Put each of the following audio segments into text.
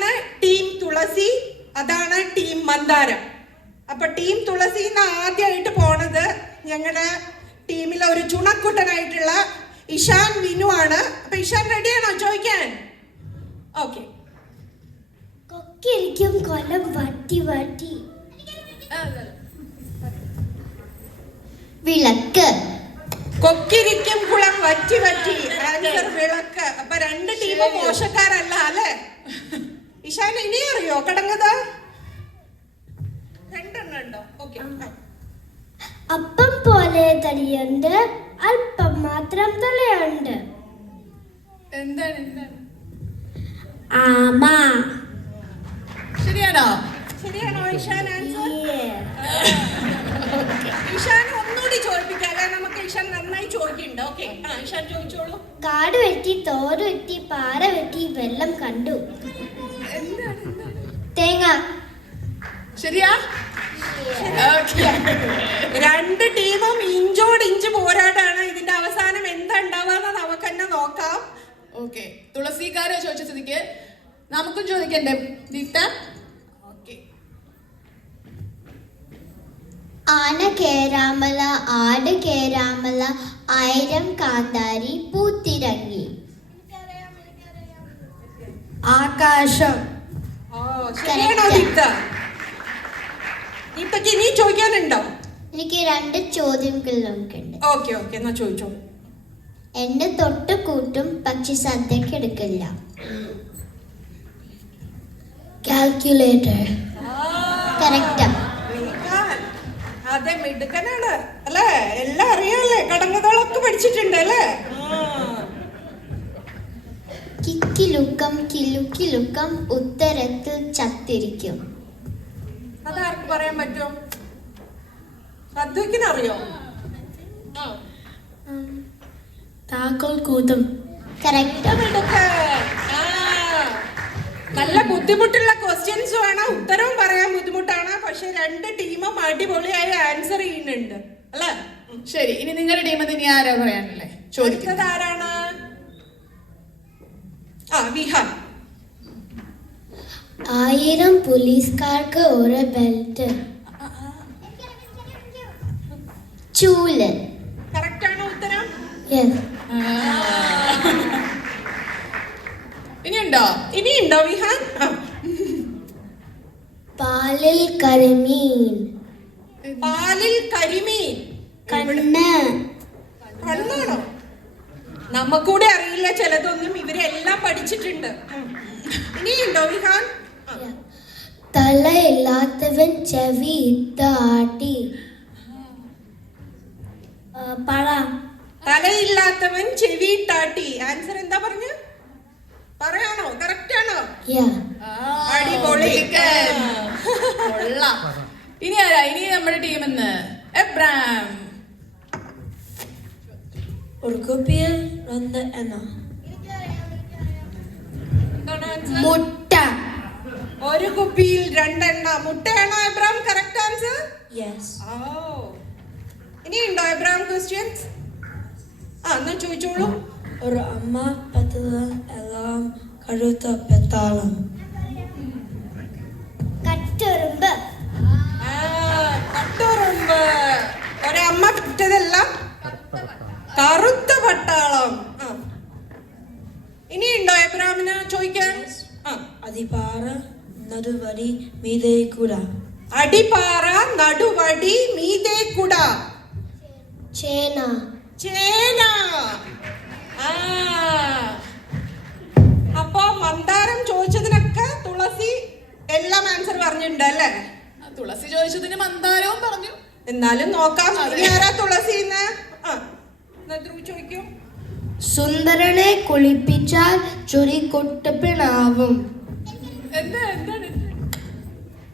ഇതാണ് ടീം തുളസി, അതാണ് ടീം മന്ദാരം. അപ്പൊ ടീം തുളസി ആദ്യമായിട്ട് പോണത് ഞങ്ങളുടെ ടീമിലെ ഒരു ചുണക്കുട്ടനായിട്ടുള്ള ഇഷാൻ വിനു ആണ്. അപ്പൊ ഇഷാൻ റെഡിയാണോ ചോദിക്കാൻ? ഓക്കെ. കൊക്കിരിക്കും കൊലം വട്ടി വട്ടി. വിളക്ക്. കൊക്കിരിക്കും കുളം വറ്റി വറ്റി. ആൻസർ വിളക്ക്. അപ്പൊ രണ്ട് ടീമും മോശക്കാരല്ല അല്ലേ? ഇഷാൻ ഇനി അറിയോ കടങ്ങത്? രണ്ടെണ്ണം ഉണ്ടോ? ഓക്കെ. അപ്പം പോലെ തടിയുണ്ട്, അല്പം മാത്രം തലയുണ്ട്. എന്താണ്? ആമ. ശരിയാണോ ഇഷാൻ? ആൻസർ ഇഷാൻ ഒന്നുകൂടി ചോദിപ്പിക്കാല്ലേ? നമുക്ക് ഇഷാൻ നന്നായി ചോദിക്കുന്നുണ്ട്. ഓക്കെ, ഇഷാൻ ചോദിച്ചോളൂ. കാട് വെട്ടി, തോട് വെട്ടി, പാറ വെട്ടി, വെള്ളം കണ്ടു. തേങ്ങ. ശരിയാ? രണ്ട് ടീമും ഇഞ്ചോട് ഇഞ്ച് പോരാടാണ്. ഇതിന്റെ അവസാനം എന്താ ഉണ്ടാവാന്ന് നമുക്ക് തന്നെ നോക്കാം. ഓക്കെ, തുളസിക്കാരെ ചോദിച്ച സ്ഥിതിക്ക് നമുക്കും ചോദിക്കണ്ടേ ദീപ്ത? ആന കേരാമല, ആട് കേരാമല, ആയിരം കാന്താരി പൂത്തിരങ്ങി. ആകാശം. ശരിയാണോ ദീപ്ത? ദീപ്തക്ക് ഇനി ചോദിക്കാനുണ്ടോ? എനിക്ക് രണ്ട് ചോദ്യങ്ങളുണ്ട്. ഓക്കെ, എന്നാ ചോദിച്ചോ. എന്നെ തൊട്ട് കൂട്ടും പക്ഷെ സദ്യക്ക് എടുക്കില്ല. കാൽക്കുലേറ്റർ. കറക്റ്റ്. അതെ, മിടുക്കനാണ് അല്ലേ? എല്ലാം അറിയാല്ലേ? കടങ്കഥകളൊക്കെ പഠിച്ചിട്ടുണ്ട് അല്ലേ? കിക്കിലുക്കം കിലുക്കിലുക്കം ഉത്തരത്തിൽ ചത്തിരിക്കും. അതാർക്ക് പറയാൻ പറ്റും? സദ്വയ്ക്കിനറിയോ? താക്കോൽ കൂതും. കറക്റ്റ്. നല്ല ബുദ്ധിമുട്ടുള്ള ക്വസ്റ്റ്യൻസ് വേണം, ഉത്തരവും പറയാൻ ബുദ്ധിമുട്ടാണ്. പക്ഷെ രണ്ട് ടീമും അടിപൊളിയായി ആൻസർ ചെയ്യുന്നുണ്ട് അല്ലേ? ശരി, ഇനി നിങ്ങളുടെ ടീമിൽ ഇനി ആരാ പറയാനല്ലേ ചോദിക്കുന്നത്? ആരാണ്? വിഹാൻ. 1000 പോലീസുകാർക്ക് ഒരു ബെൽറ്റ്. ചൂല്. കറക്റ്റ് ആണോ ഉത്തരം? ഇനിയുണ്ടോ വിഹാൻ? പാലിൽ കരിമീൻ. പാലിൽ കരിമീൻ. കണ്ണാണോ? നമ്മക്കൂടെ അറിയില്ല ചിലതൊന്നും, ഇവരെല്ലാം പഠിച്ചിട്ടുണ്ട്. ഇനിയുണ്ടോ വിഹാൻ? തലയില്ലാത്തവൻ ചെവി ഇട്ട് ആട്ടി. പഴ. തലയില്ലാത്തവൻ ചെവിയിട്ടാട്ടി. ആൻസർ എന്താ പറഞ്ഞ? പറയാണോ? കറക്റ്റ് ആണോ? അടിപൊളി. ഇനി ആരാ? ഇനി നമ്മുടെ ടീമിന്ന് എബ്രാം. ഒരു കുപ്പിയിൽ 2 എണ്ണ. മുട്ട. ഒരു കുപ്പിയിൽ 2 എണ്ണ. മുട്ടയാണോ എബ്രാം? Correct answer. ഇനിയുണ്ടോ എബ്രാം ക്വസ്റ്റ്യൻസ്? എന്നാ ചോദിച്ചോളൂ. ഒരു അമ്മ പെറ്റത് എല്ലാം കഴുത്ത പെത്താളം. കട്ടുറുമ്പ്. കട്ടുറുമ്പ്. ഒരമ്മ പെറ്റതെല്ലാം കറുത്ത പട്ടാളം. ഇനിയുണ്ടോ എബ്രാമിന് ചോദിക്കാൻ? അടിപ്പാറ നടുവടി മീതേ കുട. അടിപ്പാറ നടുവടി മീതേ കുട. ചേന. അപ്പൊ മന്ദാരം ചോദിച്ചതിനൊക്കെ തുളസി എല്ലാം ആൻസർ പറഞ്ഞിട്ടുണ്ട് അല്ലേ? തുളസി ചോദിച്ചതിന് മന്ദാരവും പറഞ്ഞു. എന്നാലും നോക്കാം. ഇനി ആരാ തുളസിന്ന്? ചോദിക്കും. സുന്ദരനെ കുളിപ്പിച്ചാൽ ചുരിക്കൊട്ടപ്പിനാവും.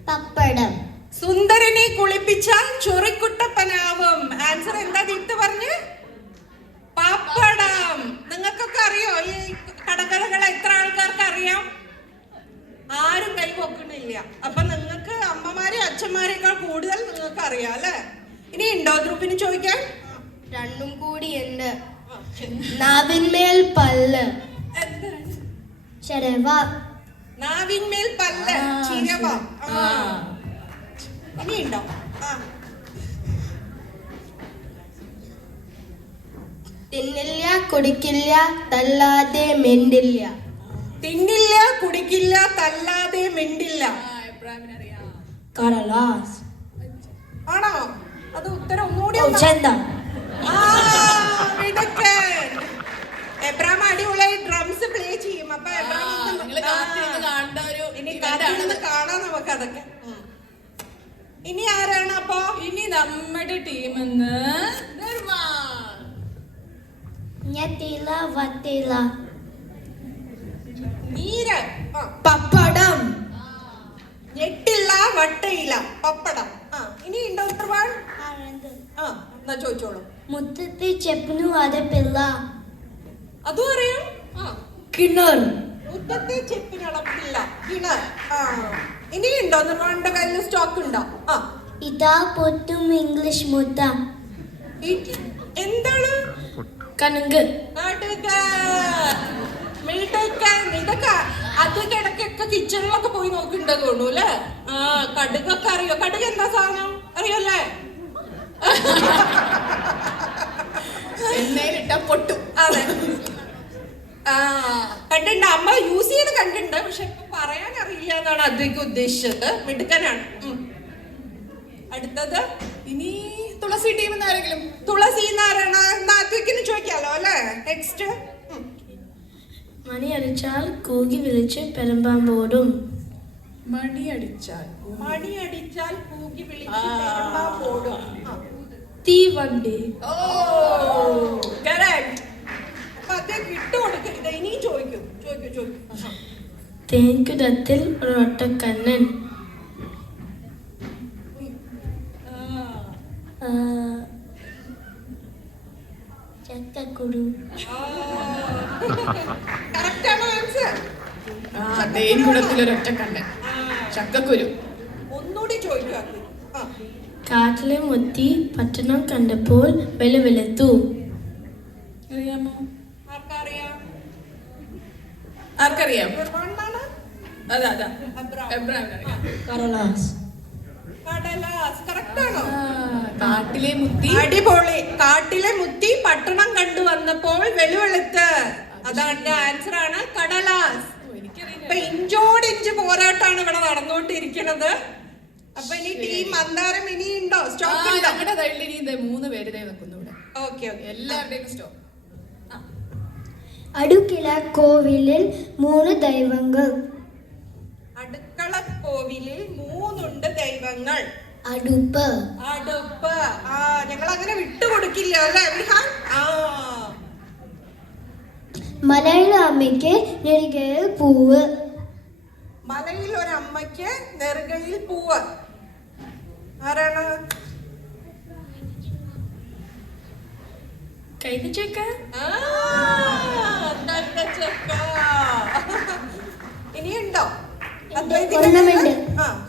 പപ്പടം. സുന്ദരനെ കുളിപ്പിച്ചാൽ ചൊറിക്കുട്ടപ്പനാവും. ആൻസർ എന്താ ദീപ്ത പറഞ്ഞു? പപ്പടം. നിങ്ങൾക്കൊക്കെ അറിയോ ഈ കടകഥകൾ? എത്ര ആൾക്കാർക്ക് അറിയാം? ആരും കൈ പൊക്കണില്ല. അപ്പൊ നിങ്ങൾക്ക് അമ്മമാരെ അച്ഛന്മാരെക്കാൾ കൂടുതൽ നിങ്ങൾക്ക് അറിയാം അല്ലെ? ഇനി ഉണ്ടോ ധ്രുവിന് ചോദിക്കാൻ? രണ്ടും കൂടി ഉണ്ട്. നാവിന്മേൽ പല്ല്. ചെരവ. നാവിന്മേൽ പല്ല്, ചിരവ. ഇനിയുണ്ടോ? തിന്നില്ല കുടിക്കില്ല തല്ലാതെ മിണ്ടില്ല. തിന്നില്ല കുടിക്കില്ല തല്ലാതെ മിണ്ടില്ല. കടലാസ്. ആണോ? അത് ഉത്തരം ഒന്നുകൂടി ചെന്ത. എബ്രാം അടിപൊളിയായി ഡ്രംസ് പ്ലേ ചെയ്യും. അപ്പൊ ഇനി കാത്തിരുന്ന് കാണാം നമുക്ക് അതൊക്കെ. ഇനി ആരാണ് അപ്പൊ? ഇനി നമ്മുടെ ടീമെന്ന് ഞെട്ടില വട്ടില. നീര്. പപ്പടം. ഞെട്ടില്ല വട്ടയില്ല പപ്പടം. ഇനി ഉണ്ടോ ഉത്തരവാൻ? എന്നാ ചോദിച്ചോളൂ. മുത്തത്തി ചെപ്പനു അത് പിള്ള. അതും അറിയാം. കിണർ. മുറ്റത്തെ ചെപ്പിനളപ്പില്ല കിണർ. ഇനിയുണ്ടോ നിർവാണിന്റെ കയ്യിൽ സ്റ്റോക്ക് ഉണ്ടോ? ഇതാ പൊട്ടും ഇംഗ്ലീഷ് മുത്ത. എന്താണ്? കണങ്ക്. ഇതൊക്കെ അത് കിടക്കൊക്കെ കിച്ചണിലൊക്കെ പോയി നോക്കിണ്ടോ തോന്നൂ അല്ലേ? കടുകൊക്കെ അറിയോ? കടുക് എന്താ സാധനം അറിയല്ലേ? എണ്ണയിലിട്ട പൊട്ടും. അതെ. കണ്ടിട്ടുണ്ട്, അമ്മ യൂസ് ചെയ്ത് കണ്ടിട്ടുണ്ട്. പക്ഷെ ഇപ്പൊ പറയാൻ അറിയില്ല എന്നാണ് അദ്വൈക്ക് ഉദ്ദേശിച്ചത്. മിടുക്കനാണ്. അടുത്തത് ഇനി തുളസി ടീമിൽ നിന്ന് ആരെങ്കിലും? തുളസി നാരായണ. അദ്വൈക്കിന് ചോദിക്കാലോ അല്ലേ? നെക്സ്റ്റ്. മണി അടിച്ചാൽ കൂകി വിളിച്ച് പെരുമ്പാമ്പോടും. മണി അടിച്ചാൽ കൂകി വിളിച്ച് പെരുമ്പാമ്പോടും. തീവണ്ടി. വിട്ടുകൊടുക്കരുത്. ഇനിയും ചോദിക്കൂ. തേൻകുടത്തിൽ ഒരു ഒട്ടക്കണ്ണൻ. ചക്കക്കുരു. തേൻകുടത്തിലൊരൊറ്റ കണ്ണൻ. ചക്കക്കുരു. ഒന്നുകൂടി ചോദിക്കാം. കാട്ടിലെ മുത്തി പട്ടണം കണ്ടപ്പോൾ വെളുവെളുത്തു. അറിയാമോ? ആർക്കറിയാം? അതാ എബ്രാഹിം അറിയാം. കടലാസ്. കറക്റ്റ് ആണോ? കാട്ടിലെ മുത്തി. അടിപൊളി. കാട്ടിലെ മുത്തി പട്ടണം കണ്ടു വന്നപ്പോൾ വെളുവെളുത്ത്. അതാണ് ആൻസർ ആണ് കടലാസ്. ഇപ്പൊ ഇഞ്ചോടിഞ്ച് പോരാട്ടാണ് ഇവിടെ നടന്നുകൊണ്ടിരിക്കുന്നത്. അപ്പൊ ഇനി ടീം മന്ദാരം ഇനിയുണ്ടോ? സ്റ്റോക്ക് ഉണ്ടോ? ഞങ്ങളുടെ തള്ളിൽ ഇനി 3 പേര് നിൽക്കുന്നു ഇവിടെ. ഓക്കെ. എല്ലാവരുടെയും സ്റ്റോപ്പ്. അടുക്കള കോവിലിൽ 3 ദൈവങ്ങൾ. അടുക്കള കോവിലിൽ 3 ദൈവങ്ങൾ. അടുപ്പ്. ഞങ്ങൾ അങ്ങനെ വിട്ടുകൊടുക്കില്ല അല്ലേ വിഹാൻ? മലയിലെ അമ്മയ്ക്ക് നെറുകയിൽ പൂവ്. മലയിൽ ഒരമ്മയ്ക്ക് നെറുകയിൽ പൂവ്. ആരാണ്? കൈതച്ചക്ക. ഇനിയുണ്ടോ? ഒരെണ്ണമുണ്ട്.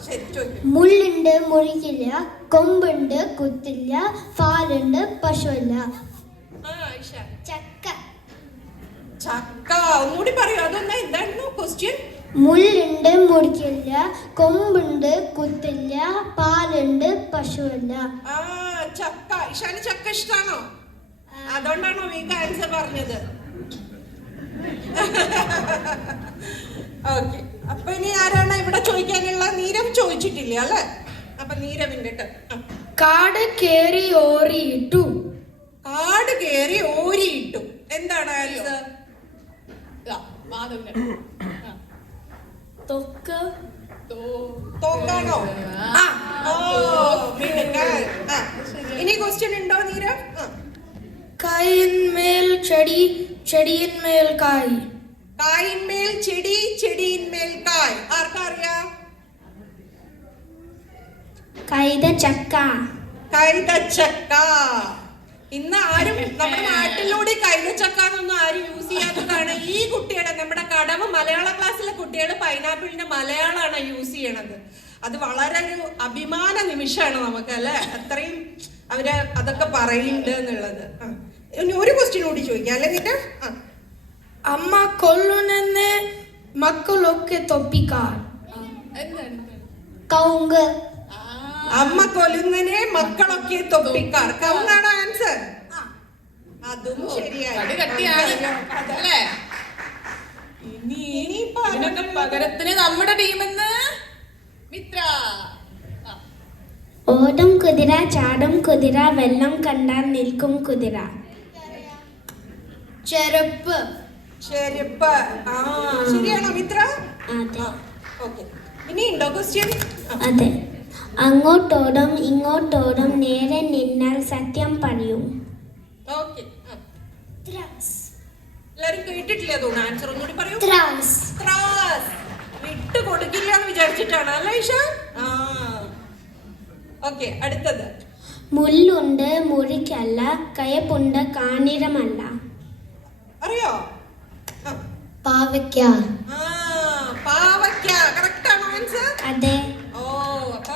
ശരി, ചോദിക്കും. മുള്ളുണ്ട് മുറിക്കില്ല, കൊമ്പുണ്ട് കുത്തില്ല, പാലുണ്ട് പശുവില്ല. ചക്ക. ചക്ക. ഒന്നുകൂടി പറയൂ. അതൊന്നും എന്തായിരുന്നു ക്വസ്റ്റ്യൻ? മുള്ളുണ്ട് മുറിക്കില്ല, കൊമ്പുണ്ട് കുത്തില്ല, പാലുണ്ട് പശുവില്ല. ചക്ക. ഇഷാന് ചക്ക ഇഷ്ടാണോ? അതുകൊണ്ടാണോ വീക്ക് ആൻസർ പറഞ്ഞത്? ഓക്കെ. അപ്പൊ ഇനി ആരാണ് ഇവിടെ ചോദിക്കാനുള്ള? നീരവ് ചോദിച്ചിട്ടില്ല അല്ലെ? അപ്പൊ നീരവിന്റെ കാട് കേറി ഓരിയിട്ടു. എന്താണ് ആൻസർ? തോക്കാണോ? ഇനി ക്വസ്റ്റ്യൻ ഉണ്ടോ നീരവ്? കായിന്മേൽ ചെടി, ചെടിയിന്മേൽ കായ്. കായിന്മേൽ ചെടി, ചെടിയിന്മേൽ കായ്. ആർക്കറിയാം? കൈതച്ചക്ക. ഇന്ന് ആരും നമ്മുടെ നാട്ടിലൂടെ കൈതച്ചക്ക എന്നൊന്നും ആരും യൂസ് ചെയ്യാത്തതാണ്. ഈ കുട്ടികളെ, നമ്മുടെ കടവ് മലയാള ക്ലാസ്സിലെ കുട്ടികൾ പൈനാപ്പിളിന്റെ മലയാളമാണ് യൂസ് ചെയ്യണത്. അത് വളരെ ഒരു അഭിമാന നിമിഷമാണ് നമുക്ക് അല്ലെ? അത്രയും അവര് അതൊക്കെ പറയുന്നുണ്ട് എന്നുള്ളത്. ഇനി ഒരു ക്വസ്റ്റ്യൻ കൂടി ചോദിക്കാം അല്ലെങ്കിൽ അമ്മ കൊല്ലുനെന്ന് മക്കളൊക്കെ തൊപ്പിക്കാർ. എന്താണ്? കൗങ്ക്. ആ, അമ്മ കൊലുങ്ങനെ മക്കളൊക്കെ തൊപ്പിക്കാർ. കൗങ്ങാണ് ആൻസർ. അതും ശരിയായി. അത് കട്ടിയാണ് അല്ലേ? ഇനി ഇതിനൊക്കെ പകരത്തിന് നമ്മുടെ ടീമെന്ന് മിത്ര. ആ, ഓടും കുതിര, ചാടും കുതിര, വെള്ളം കണ്ടാൽ നിൽക്കും കുതിര. ചെരുപ്പ്. ചെരുപ്പ്. ആ ശരിയാണോ മിത്ര? അതെ. ഓക്കെ, ഇനിയുണ്ടോ ക്വസ്റ്റ്യൻ? അതെ. അങ്ങോട്ടോടും ഇങ്ങോട്ടോടും, നേരെ നിന്നാൽ സത്യം പറയും. ഓക്കെ, എല്ലാരും കേട്ടിട്ടില്ലേ തോന്നുന്നു. ആൻസർ ഒന്നുകൂടി പറയൂ. ത്രാസ്. ത്രാസ്. വിട്ടു കൊടുക്കില്ല എന്ന് വിചാരിച്ചിട്ടാണ് അല്ലേ ഇഷാൻ? ആ ഓക്കെ, അടുത്തത്. മുള്ളുണ്ട് മുറിക്കല്ല, കയപ്പുണ്ട് കാഞ്ഞിരമല്ല. അറിയോ? ആ. പാവയ്ക്ക. ആ, പാവയ്ക്ക. കറക്റ്റ് ആണോ ആൻസർ? അതെ. ഓ, അപ്പൊ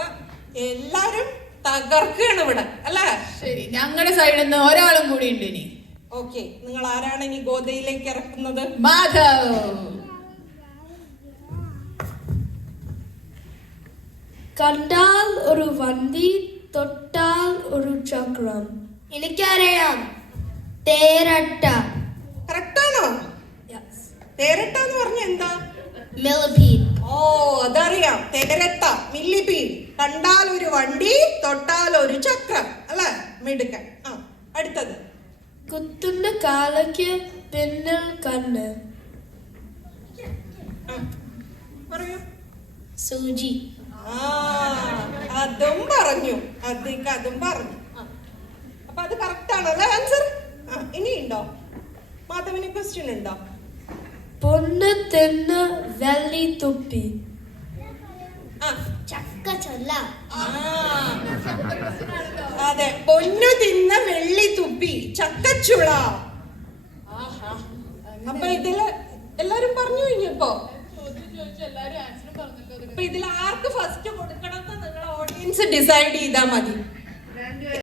എല്ലാരും തകർക്കാണ് ഇവിടെ അല്ലേ? ശരി, ഞങ്ങളുടെ സൈഡിൽ നിന്ന് ഒരാളും കൂടി ഉണ്ട് ഇനി. ഓക്കെ, നിങ്ങൾ ആരാണ് ഇനി ഗോദയിലേക്ക് ഇറക്കുന്നത്? മാധവ്. കണ്ടാൽ ഒരു വണ്ടി, തൊട്ടാൽ ഒരു ചക്രം. എനിക്കറിയാം. തേരട്ട. കറക്റ്റ് ആണോ? തേരട്ട എന്ന് പറഞ്ഞ എന്താ? മിലിപീഡ്. ഓ, അതറിയാം. തേരട്ട, മില്ലിപീഡ്. കണ്ടാൽ ഒരു വണ്ടി, തൊട്ടാൽ ഒരു ചക്രം അല്ലേ? മിടുക്കൻ. ആ, അടുത്തത്. കുത്തുന്ന കാലയ്ക്ക് പിന്നിൽ കണ്ണ്. ആ, പറയൂ. സൂചി. ആ, അതും പറഞ്ഞു. അതും പറഞ്ഞു. ആ, അപ്പൊ അത് കറക്റ്റ് ആണല്ലേ ആൻസർ? ആ, ഇനിയുണ്ടോ? മാധവിന് ക്വസ്റ്റ്യൻ ഉണ്ടോ? പൊന്ന് തിന്ന് വെള്ളി തുപ്പി. ആ, ചക്ക ചൊല്ല. ആ, അതെ. പൊന്നു തിന്ന വെള്ളി തുപ്പി, ചക്കച്ചുള. ആഹാ, അപ്പൊ ഇതില് എല്ലാരും പറഞ്ഞു കഴിഞ്ഞപ്പോ ചോദ്യം ചോദിച്ചു എല്ലാരും ആൻസർ പറഞ്ഞല്ലോ. അപ്പൊ ഇതിൽ ആർക്ക് ഫസ്റ്റ് കൊടുക്കണം എന്ന് നിങ്ങൾ ഓഡിയൻസ് ഡിസൈഡ് ചെയ്താൽ മതി.